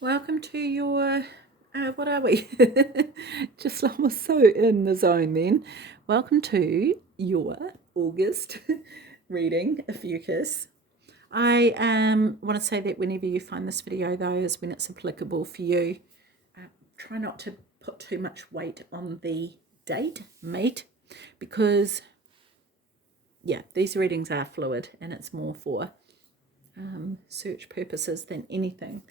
Welcome to your, what are we? Just almost so in the zone then. Welcome to your August reading, OPHIUCHUS. I want to say that whenever you find this video, though, is when it's applicable for you. Try not to put too much weight on the date, mate, because, yeah, these readings are fluid and it's more for search purposes than anything.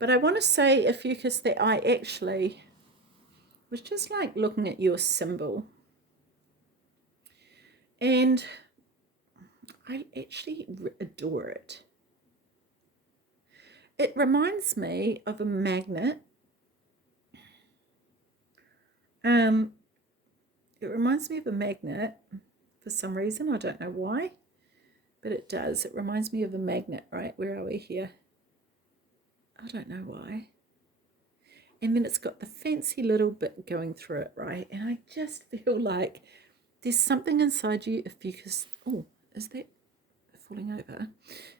But I want to say, OPHIUCHUS, that I actually was just like looking at your symbol. And I actually adore it. It reminds me of a magnet. It reminds me of a magnet for some reason. I don't know why, but it does. It reminds me of a magnet, right? Where are we here? I don't know why. And then it's got the fancy little bit going through it, right? And I just feel like there's something inside you, OPHIUCHUS. Oh, is that falling over?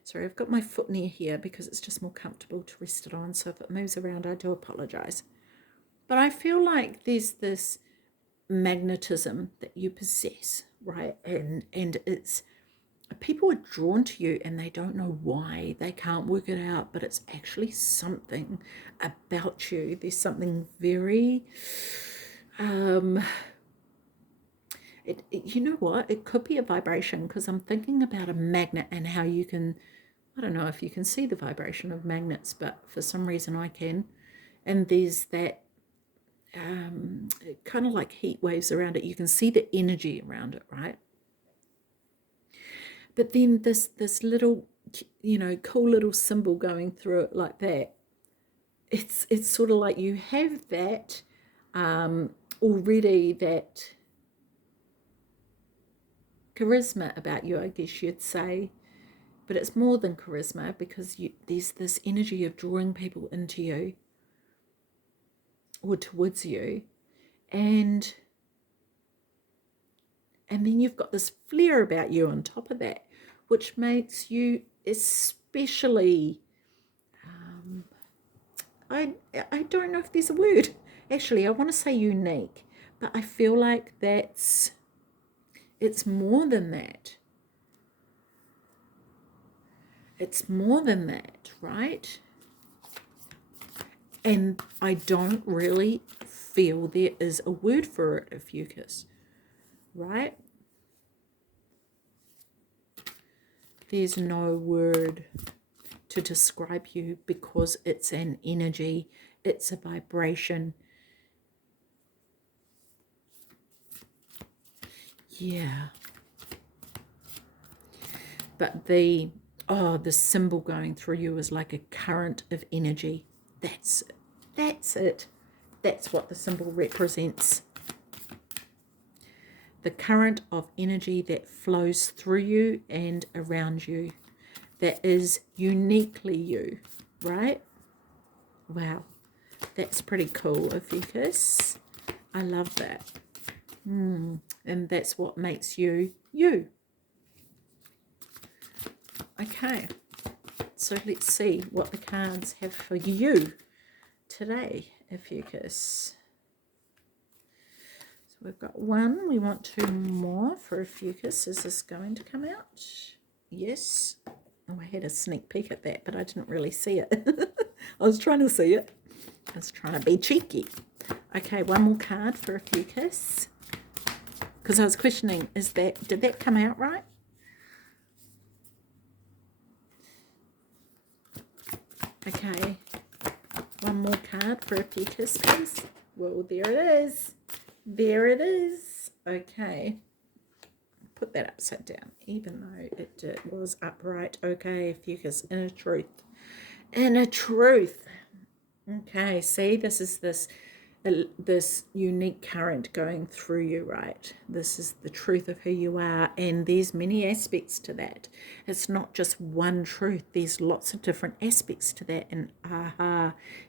Sorry, I've got my foot near here because it's just more comfortable to rest it on. So if it moves around, I do apologize. But I feel like there's this magnetism that you possess, right? And it's people are drawn to you and they don't know why. They can't work it out, but it's actually something about you. There's something very you know what? It could be a vibration, because I'm thinking about a magnet and how you can, I don't know if you can see the vibration of magnets, but for some reason I can. And there's that kind of like heat waves around it. You can see the energy around it, right? But then this little, cool little symbol going through it like that. It's sort of like you have that already, that charisma about you, I guess you'd say. But it's more than charisma, because there's this energy of drawing people into you or towards you. And then you've got this flair about you on top of that, which makes you especially, I don't know if there's a word. Actually, I want to say unique, but I feel like it's more than that. It's more than that, right? And I don't really feel there is a word for it, OPHIUCHUS, right? There's no word to describe you, because it's an energy, it's a vibration. Yeah. But the symbol going through you is like a current of energy. That's it. That's what the symbol represents. The current of energy that flows through you and around you, that is uniquely you, right? Wow, that's pretty cool, OPHIUCHUS. I love that. And that's what makes you, you. Okay, so let's see what the cards have for you today, OPHIUCHUS. So we've got one. We want two more for OPHIUCHUS. Is this going to come out? Yes. Oh, I had a sneak peek at that, but I didn't really see it. I was trying to see it. I was trying to be cheeky. Okay, one more card for OPHIUCHUS, because I was questioning, did that come out right? Okay, one more card for OPHIUCHUS, please. Well, there it is. There it is. Okay. Put that upside down, even though it was upright. Okay, OPHIUCHUS, inner truth. Inner truth. Okay, see, this is this unique current going through you, right? This is the truth of who you are, and there's many aspects to that. It's not just one truth. There's lots of different aspects to that. And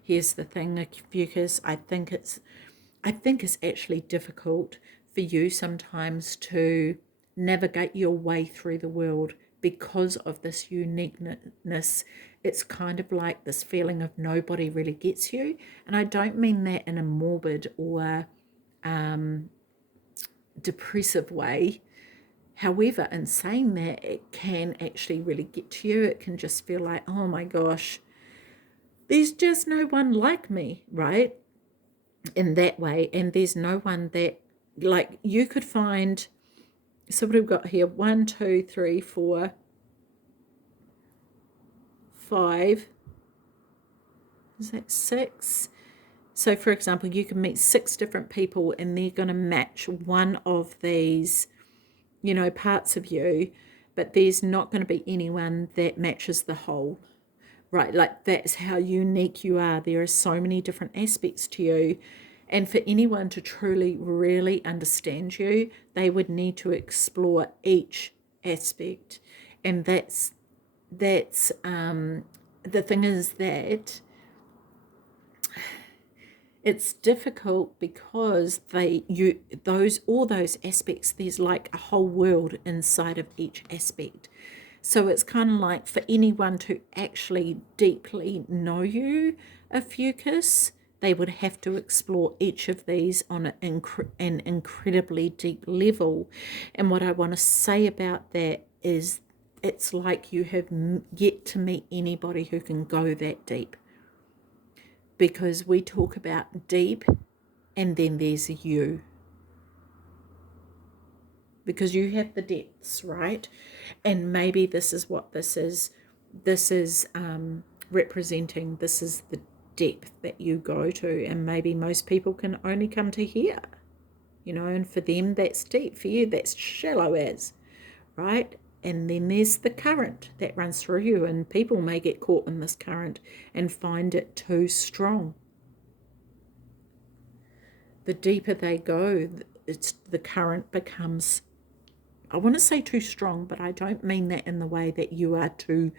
here's the thing, OPHIUCHUS, I think it's actually difficult for you sometimes to navigate your way through the world because of this uniqueness, it's kind of like this feeling of nobody really gets you. And I don't mean that in a morbid or depressive way. However, in saying that, it can actually really get to you. It can just feel like, oh my gosh, there's just no one like me, right? In that way. And there's no one that, like, you could find. So what have we got here? 1, 2, 3, 4, 5. Is that 6? So for example, you can meet 6 different people and they're going to match one of these, you know, parts of you, but there's not going to be anyone that matches the whole, right? Like, that's how unique you are. There are so many different aspects to you. And for anyone to truly, really understand you, they would need to explore each aspect. And that's the thing is that it's difficult because all those aspects, there's like a whole world inside of each aspect. So it's kind of like, for anyone to actually deeply know you, Ophiuchus, they would have to explore each of these on an incredibly deep level. And what I want to say about that is, it's like you have yet to meet anybody who can go that deep. Because we talk about deep, and then there's you. Because you have the depths, right? And maybe this is what this is. This is representing, this is the depth that you go to. And maybe most people can only come to here, you know, and for them that's deep. For you, that's shallow as, right? And then there's the current that runs through you, and people may get caught in this current and find it too strong. The deeper they go, the current becomes, I want to say too strong, but I don't mean that in the way that you are too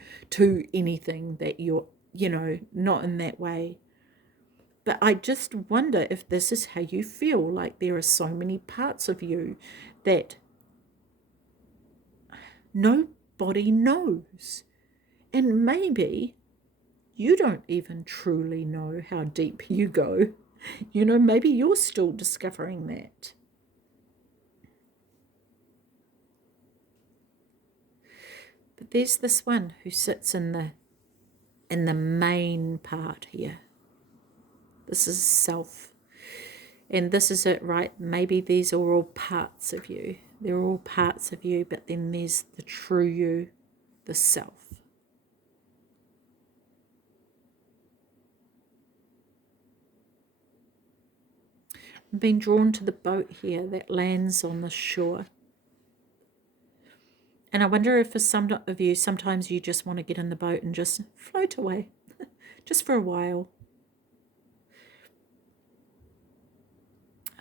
anything, that you're, you know, not in that way. But I just wonder if this is how you feel, like there are so many parts of you that nobody knows. And maybe you don't even truly know how deep you go. You know, maybe you're still discovering that. But there's this one who sits in the main part here. This is self. And this is it, right? Maybe these are all parts of you. They're all parts of you, but then there's the true you, the self. I'm being drawn to the boat here that lands on the shore. And I wonder if for some of you, sometimes you just want to get in the boat and just float away, just for a while.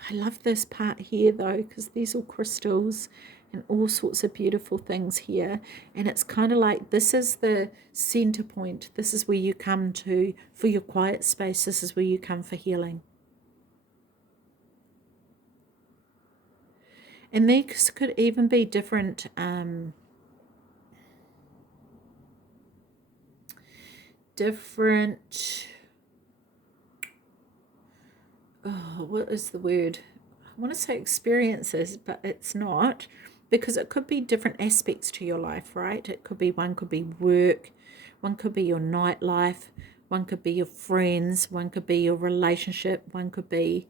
I love this part here though, because these are crystals and all sorts of beautiful things here. And it's kind of like, this is the center point. This is where you come to for your quiet space. This is where you come for healing. And these could even be different what is the word? I want to say experiences, but it's not, because it could be different aspects to your life, right? It could be, one could be work, one could be your nightlife, one could be your friends, one could be your relationship, one could be,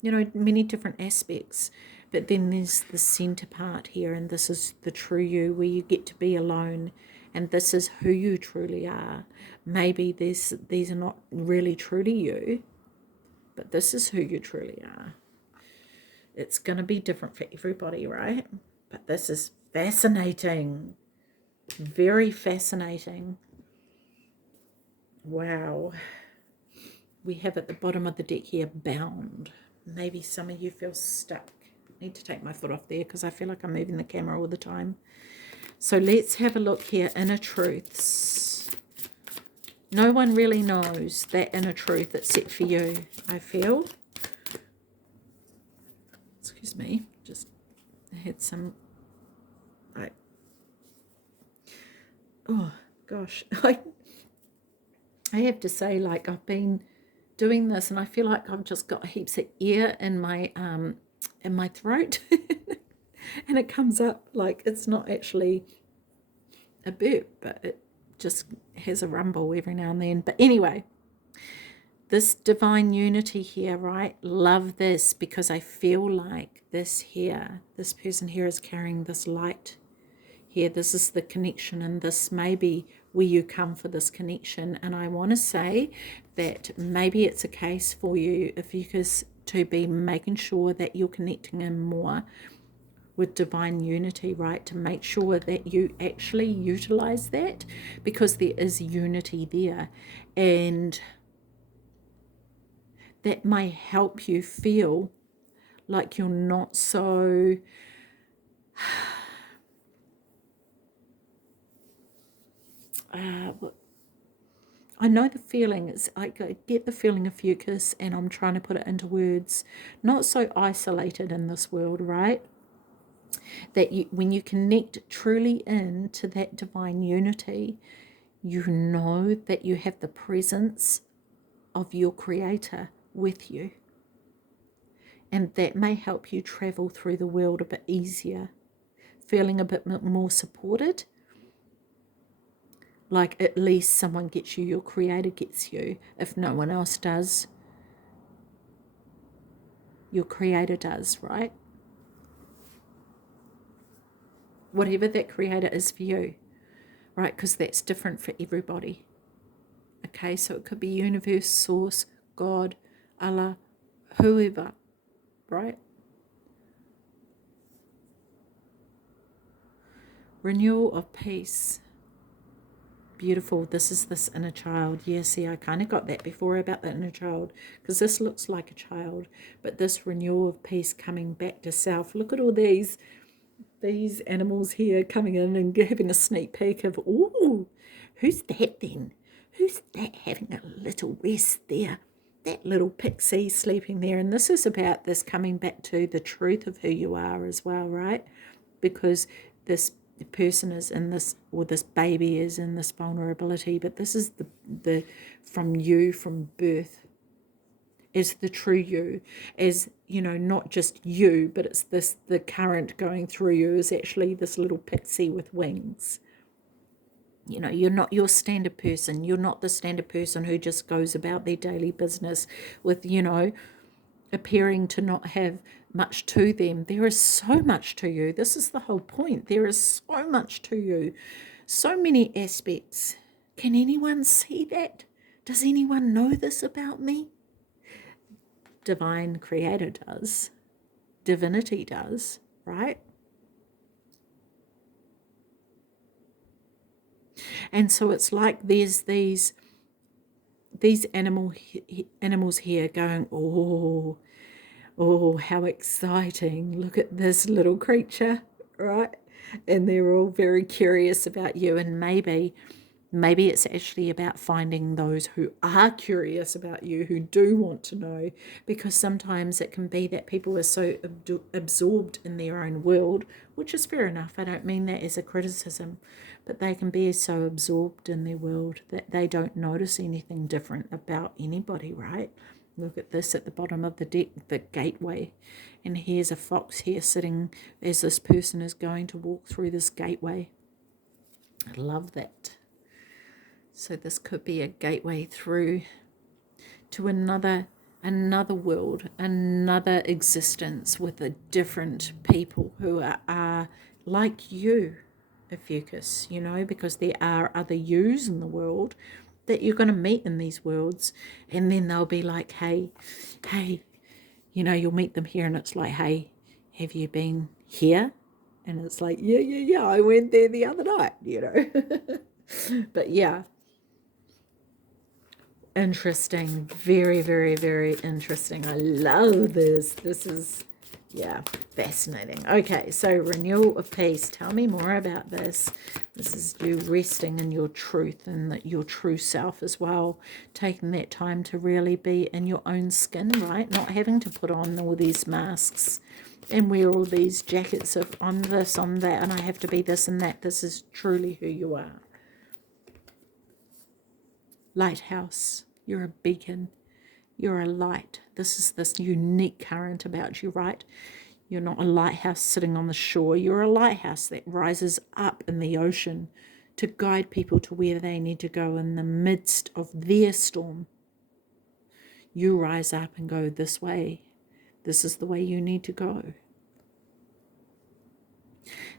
you know, many different aspects. But then there's the center part here, and this is the true you, where you get to be alone, and this is who you truly are. Maybe these are not really truly you, but this is who you truly are. It's going to be different for everybody, right? But this is fascinating. Very fascinating. Wow. We have at the bottom of the deck here, bound. Maybe some of you feel stuck. I need to take my foot off there because I feel like I'm moving the camera all the time. So let's have a look here. Inner truths. No one really knows that inner truth except for you, I feel. Excuse me. Just had some... Right. oh gosh, I have to say, like, I've been doing this and I feel like I've just got heaps of air in my throat. And it comes up like it's not actually a burp, but it just has a rumble every now and then. But anyway, this divine unity here, right? Love this, because I feel like this person here is carrying this light here. This is the connection, and this may be where you come for this connection. And I want to say that maybe it's a case for you, OPHIUCHUS, to be making sure that you're connecting in more with divine unity, right? To make sure that you actually utilize that, because there is unity there, and that may help you feel like you're not so I know the feeling. I get the feeling of OPHIUCHUS, and I'm trying to put it into words. Not so isolated in this world, right? That when you connect truly into that divine unity, you know that you have the presence of your Creator with you. And that may help you travel through the world a bit easier, feeling a bit more supported. Like at least someone gets you, your Creator gets you. If no one else does, your Creator does, right? Whatever that Creator is for you, right? Because that's different for everybody. Okay, so it could be universe, source, God, Allah, whoever, right? Renewal of peace. Beautiful. This is this inner child. Yeah, see, I kind of got that before about the inner child, because this looks like a child, but this renewal of peace, coming back to self. Look at all these animals here coming in and having a sneak peek of, ooh, who's that then? Who's that having a little rest there? That little pixie sleeping there. And this is about this coming back to the truth of who you are as well, right? Because this person is in this, or this baby is in this vulnerability, but this is the from you, from birth, is the true you, as you know, not just you, but it's this, the current going through you is actually this little pixie with wings. You know, you're not your standard person. You're not the standard person who just goes about their daily business with, you know, appearing to not have much to them. There is so much to you. This is the whole point. There is so much to you. So many aspects. Can anyone see that? Does anyone know this about me? Divine Creator does. Divinity does, right? And so it's like there's these animals here going, oh, how exciting. Look at this little creature, right? And they're all very curious about you. And maybe it's actually about finding those who are curious about you, who do want to know, because sometimes it can be that people are so absorbed in their own world, which is fair enough. I don't mean that as a criticism, but they can be so absorbed in their world that they don't notice anything different about anybody, right? Look at this at the bottom of the deck, the gateway. And here's a fox here sitting as this person is going to walk through this gateway. I love that. So this could be a gateway through to another world, another existence with a different people who are like you, OPHIUCHUS, you know, because there are other yous in the world that you're going to meet in these worlds, and then they'll be like, hey, you know, you'll meet them here and it's like, hey, have you been here? And it's like, yeah, I went there the other night, you know. But yeah, interesting, very, very, very interesting. I love this. This is, yeah, fascinating. Okay, so renewal of peace. Tell me more about this. This is you resting in your truth and your true self as well, taking that time to really be in your own skin, right? Not having to put on all these masks and wear all these jackets of I'm this, I'm that, and I have to be this and that. This is truly who you are. lighthouse. You're a beacon. You're a light. This is this unique current about you, right? You're not a lighthouse sitting on the shore. You're a lighthouse that rises up in the ocean to guide people to where they need to go in the midst of their storm. You rise up and go this way. This is the way you need to go.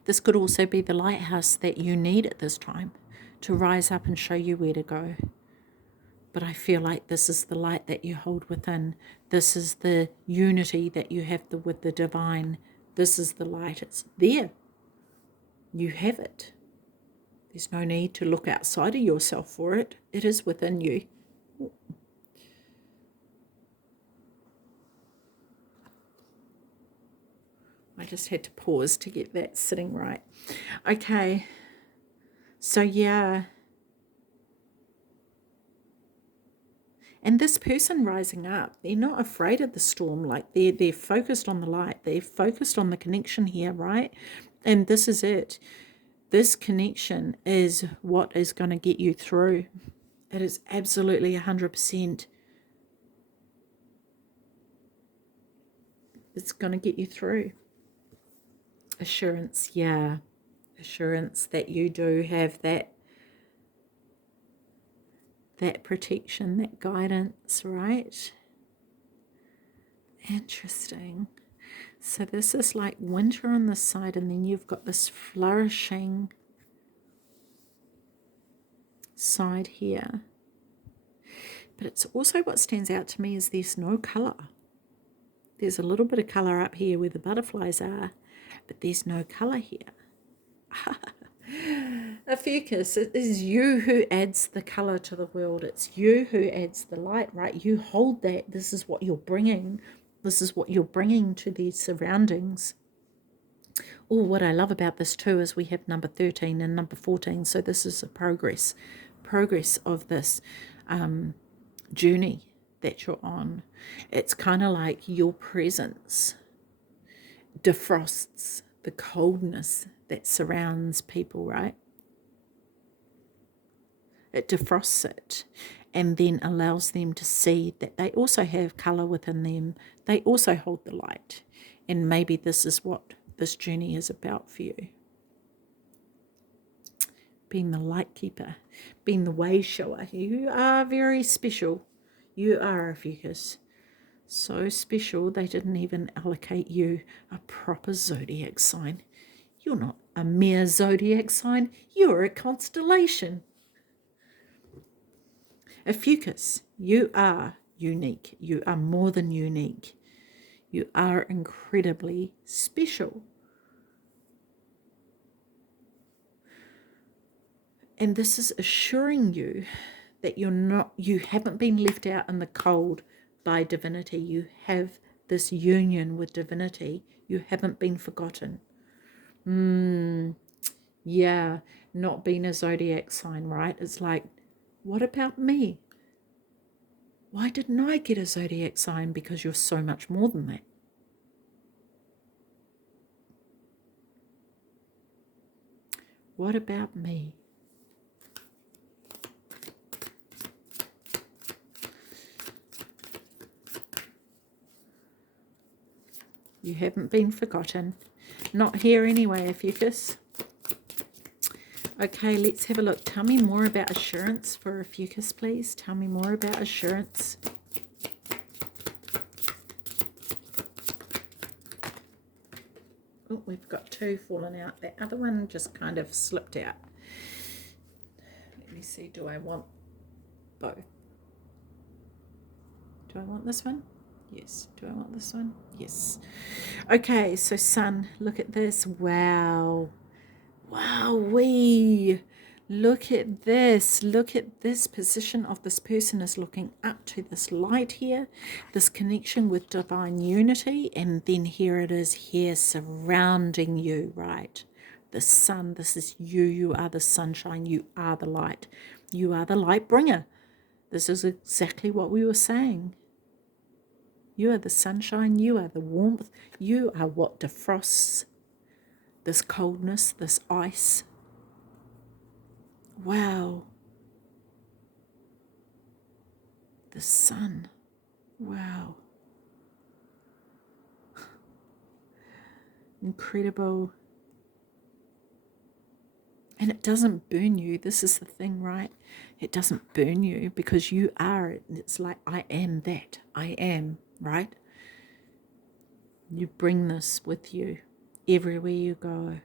This could also be the lighthouse that you need at this time to rise up and show you where to go. But I feel like this is the light that you hold within. This is the unity that you have with the divine. This is the light. It's there. You have it. There's no need to look outside of yourself for it. It is within you. I just had to pause to get that sitting right. Okay. So yeah. And this person rising up, they're not afraid of the storm. Like they're focused on the light. They're focused on the connection here, right? And this is it. This connection is what is going to get you through. It is absolutely 100%. It's going to get you through. Assurance, yeah. Assurance that you do have that protection, that guidance, right? Interesting. So this is like winter on this side, and then you've got this flourishing side here. But it's also what stands out to me is there's no colour. There's a little bit of colour up here where the butterflies are, but there's no colour here. Ophiuchus, it is you who adds the colour to the world. It's you who adds the light, right? You hold that. This is what you're bringing. This is what you're bringing to these surroundings. Oh, what I love about this too is we have number 13 and number 14. So this is a progress of this journey that you're on. It's kind of like your presence defrosts the coldness that surrounds people, right? It defrosts it and then allows them to see that they also have colour within them. They also hold the light. And maybe this is what this journey is about for you. Being the light keeper, being the way shower. You are very special. You are, Ophiuchus. So special they didn't even allocate you a proper zodiac sign. You're not a mere zodiac sign. You're a constellation. Ophiuchus, you are unique. You are more than unique. You are incredibly special. And this is assuring you that you haven't been left out in the cold by divinity. You have this union with divinity. You haven't been forgotten. Yeah, not being a zodiac sign, right? It's like, what about me? Why didn't I get a zodiac sign? Because you're so much more than that. What about me? You haven't been forgotten. Not here anyway, Ophiuchus. Okay, let's have a look. Tell me more about assurance for Ophiuchus, please. Tell me more about assurance. Oh, we've got two falling out. The other one just kind of slipped out. Let me see. Do I want both? Do I want this one? Yes. Do I want this one? Yes. Okay, so Sun, look at this. Wow. Wowee. Look at this. Look at this position of this person is looking up to this light here, this connection with divine unity, and then here it is here surrounding you, right? The sun, this is you. You are the sunshine. You are the light. You are the light bringer. This is exactly what we were saying. You are the sunshine. You are the warmth. You are what defrosts this coldness, this ice. Wow. The sun. Wow. Incredible. And it doesn't burn you. This is the thing, right? It doesn't burn you because you are it. It's like, I am that. I am, right? You bring this with you everywhere you go.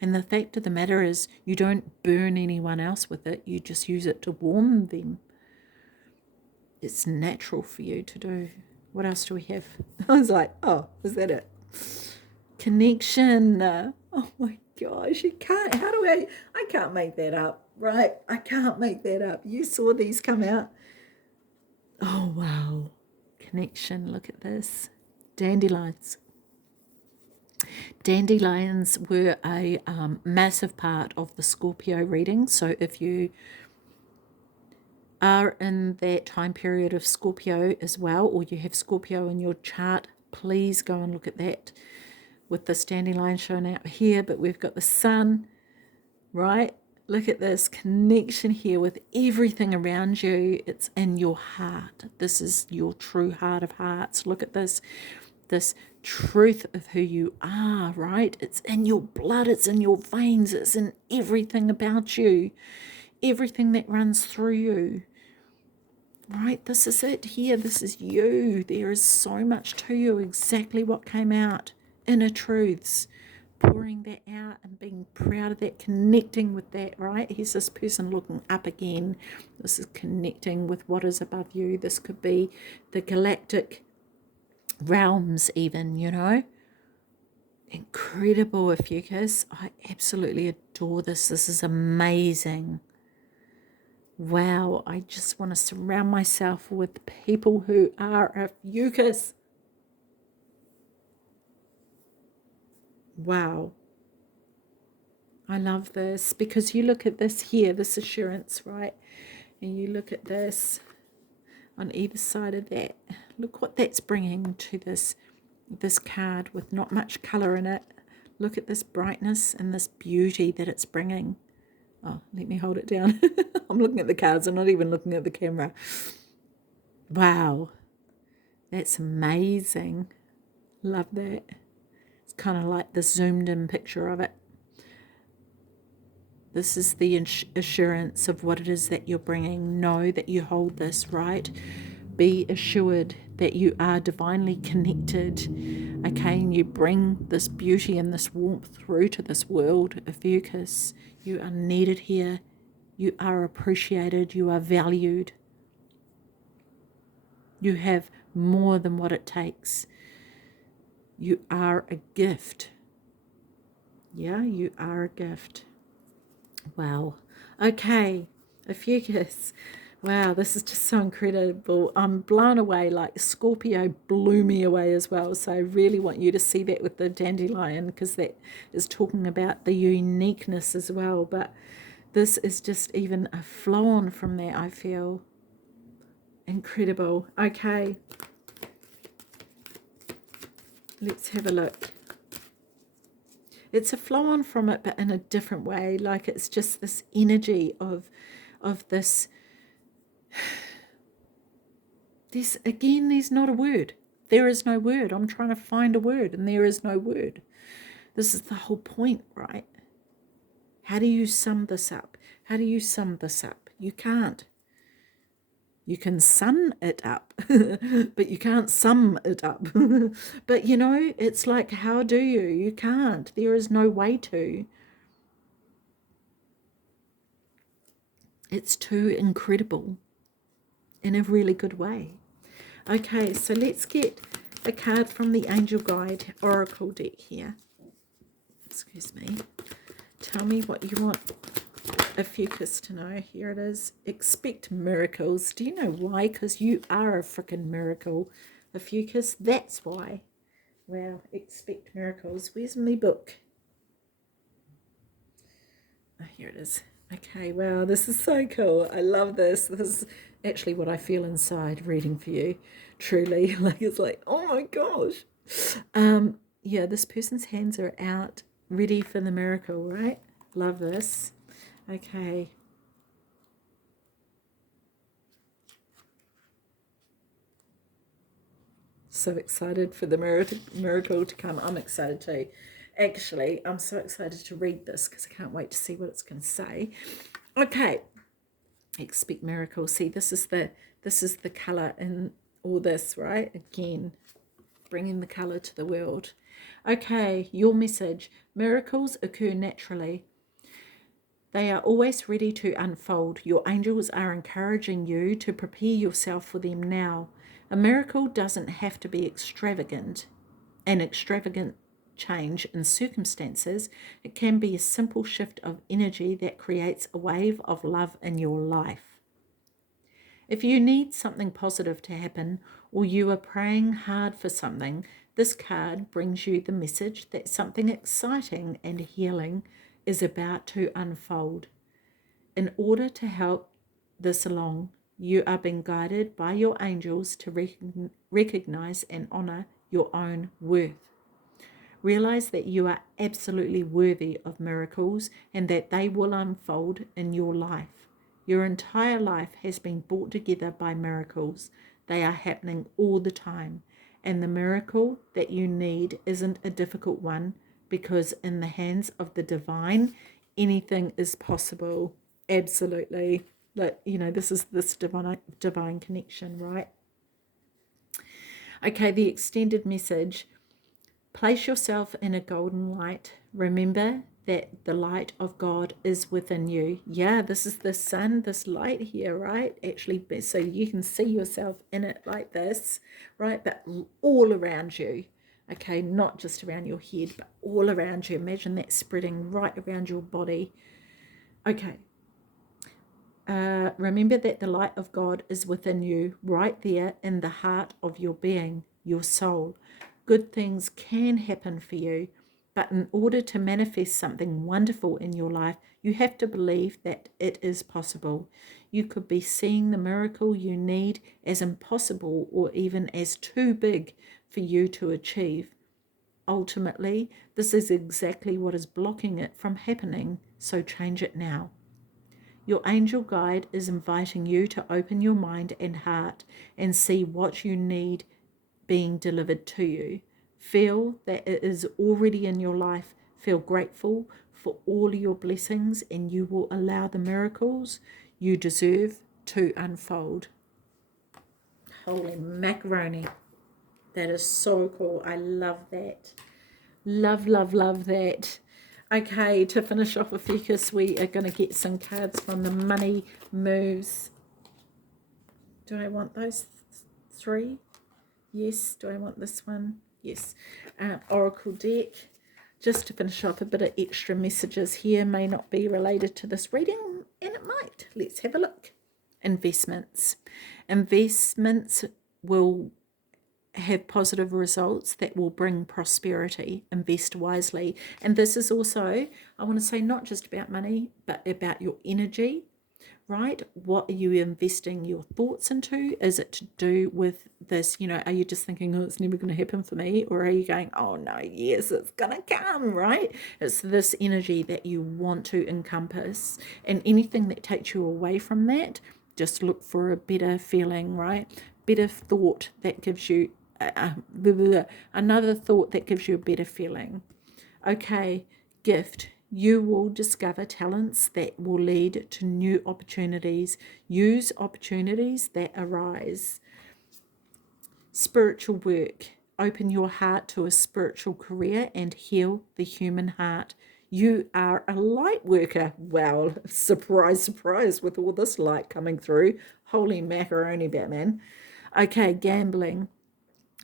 And the fact of the matter is, you don't burn anyone else with it. You just use it to warm them. It's natural for you to do. What else do we have? I was like, oh, is that it? Connection. Oh my gosh, you can't, I can't make that up, right? I can't make that up. You saw these come out. Oh, wow. Connection, look at this. Dandelions. Dandelions were a massive part of the Scorpio reading. So if you are in that time period of Scorpio as well, or you have Scorpio in your chart, please go and look at that. With this dandelion shown out here, but we've got the sun, right? Look at this connection here with everything around you. It's in your heart. This is your true heart of hearts. Look at this truth of who you are, right? It's in your blood, it's in your veins, it's in everything about you, everything that runs through you, right? This is it here. This is you. There is so much to you, exactly what came out. Inner truths, pouring that out and being proud of that, connecting with that, right? Here's this person looking up again. This is connecting with what is above you. This could be the galactic realms even, you know. Incredible, Ophiuchus. I absolutely adore this. This is amazing. Wow, I just want to surround myself with people who are Ophiuchus. Wow. I love this because you look at this here, this assurance, right? And you look at this on either side of that. Look what that's bringing to this card with not much color in it. Look at this brightness and this beauty that it's bringing. Oh, let me hold it down. I'm looking at the cards. I'm not even looking at the camera. Wow. That's amazing. Love that. It's kind of like the zoomed in picture of it. This is the assurance of what it is that you're bringing. Know that you hold this, right? Be assured that you are divinely connected, okay? And you bring this beauty and this warmth through to this world, Ophiuchus. You are needed here. You are appreciated. You are valued. You have more than what it takes. You are a gift. Yeah, you are a gift. Wow. Okay, Ophiuchus. Wow, this is just so incredible. I'm blown away, like Scorpio blew me away as well. So I really want you to see that with the dandelion because that is talking about the uniqueness as well. But this is just even a flow on from that, I feel. Incredible. Okay. Let's have a look. It's a flow on from it, but in a different way. Like it's just this energy of this. There's not a word. There is no word. I'm trying to find a word, and there is no word. This is the whole point, right? How do you sum this up? How do you sum this up? You can't. You can sum it up, but you can't sum it up. But, you know, it's like, how do you? You can't. There is no way to. It's too incredible in a really good way. Okay, so let's get a card from the Angel Guide Oracle deck here. Excuse me. Tell me what you want Ophiuchus to know. Here it is. Expect miracles. Do you know why? Because you are a freaking miracle, Ophiuchus. That's why. Wow, expect miracles. Where's my book? Oh, here it is. Okay, wow, this is so cool. I love this. This is actually what I feel inside reading for you. Truly. Like, it's like, oh my gosh. Yeah, this person's hands are out, ready for the miracle, right? Love this. Okay. So excited for the miracle to come. I'm excited too. Actually, I'm so excited to read this because I can't wait to see what it's going to say. Okay, expect miracles. See, this is the color in all this, right? Again, bringing the color to the world. Okay, your message. Miracles occur naturally. They are always ready to unfold. Your angels are encouraging you to prepare yourself for them now. A miracle doesn't have to be extravagant. An extravagant change in circumstances, it can be a simple shift of energy that creates a wave of love in your life. If you need something positive to happen or you are praying hard for something, this card brings you the message that something exciting and healing is about to unfold. In order to help this along, you are being guided by your angels to recognize and honor your own worth. Realize that you are absolutely worthy of miracles and that they will unfold in your life. Your entire life has been brought together by miracles. They are happening all the time. And the miracle that you need isn't a difficult one, because in the hands of the divine, anything is possible. Absolutely. This is this divine connection, right? Okay, the extended message. Place yourself in a golden light. Remember that the light of God is within you. Yeah, this is the sun, this light here, right? Actually, so you can see yourself in it like this, right? But all around you. Okay, not just around your head, but all around you. Imagine that spreading right around your body. Okay. Remember that the light of God is within you, right there in the heart of your being, your soul. Good things can happen for you, but in order to manifest something wonderful in your life, you have to believe that it is possible. You could be seeing the miracle you need as impossible or even as too big for you to achieve. Ultimately, this is exactly what is blocking it from happening, so change it now. Your angel guide is inviting you to open your mind and heart and see what you need being delivered to you. Feel that it is already in your life. Feel grateful for all your blessings, and you will allow the miracles you deserve to unfold. Holy macaroni. That is so cool. I love that. Love, love, love that. Okay, to finish off OPHIUCHUS, we are going to get some cards from the Money Moves. Do I want those three? Yes. Do I want this one? Yes. Oracle deck. Just to finish off, a bit of extra messages here. May not be related to this reading, and it might. Let's have a look. Investments. Investments will have positive results that will bring prosperity. Invest wisely. And this is also, I want to say, not just about money, but about your energy, right? What are you investing your thoughts into? Is it to do with this, are you just thinking, oh, it's never going to happen for me? Or are you going, oh no, yes, it's going to come, right? It's this energy that you want to encompass. And anything that takes you away from that, just look for a better feeling, right? Better thought that gives you another thought that gives you a better feeling. Okay, gift. You will discover talents that will lead to new opportunities. Use opportunities that arise. Spiritual work. Open your heart to a spiritual career and heal the human heart. You are a light worker. Wow, surprise, surprise, with all this light coming through. Holy macaroni, Batman. Okay, gambling.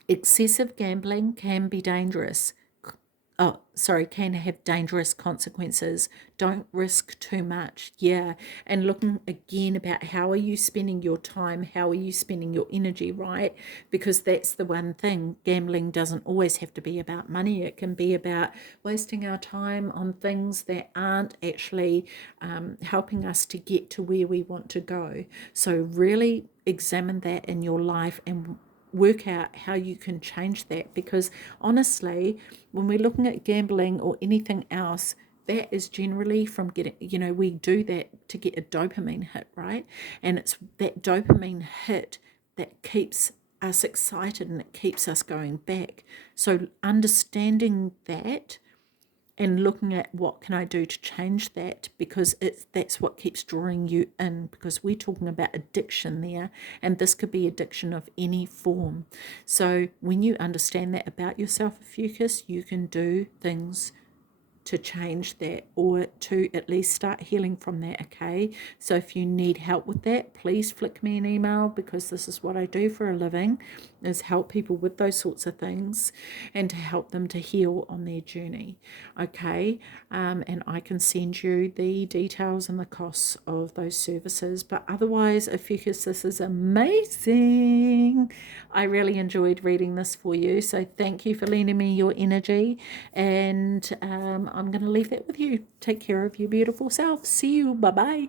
Excessive gambling can be dangerous. Can have dangerous consequences. Don't risk too much. Yeah. And looking again about how are you spending your time? How are you spending your energy, right? Because that's the one thing. Gambling doesn't always have to be about money. It can be about wasting our time on things that aren't actually helping us to get to where we want to go. So really examine that in your life and work out how you can change that, because honestly, when we're looking at gambling or anything else, that is generally from getting, we do that to get a dopamine hit, right? And it's that dopamine hit that keeps us excited and it keeps us going back. So understanding that and looking at what can I do to change that, because that's what keeps drawing you in, because we're talking about addiction there, and this could be addiction of any form. So when you understand that about yourself, Ophiuchus, you can do things to change that, or to at least start healing from that, okay? So if you need help with that, please flick me an email, because this is what I do for a living, is help people with those sorts of things and to help them to heal on their journey, okay? And I can send you the details and the costs of those services. But otherwise, Ophiuchus, this is amazing. I really enjoyed reading this for you, so thank you for lending me your energy, and I'm going to leave that with you. Take care of your beautiful self. See you. Bye-bye.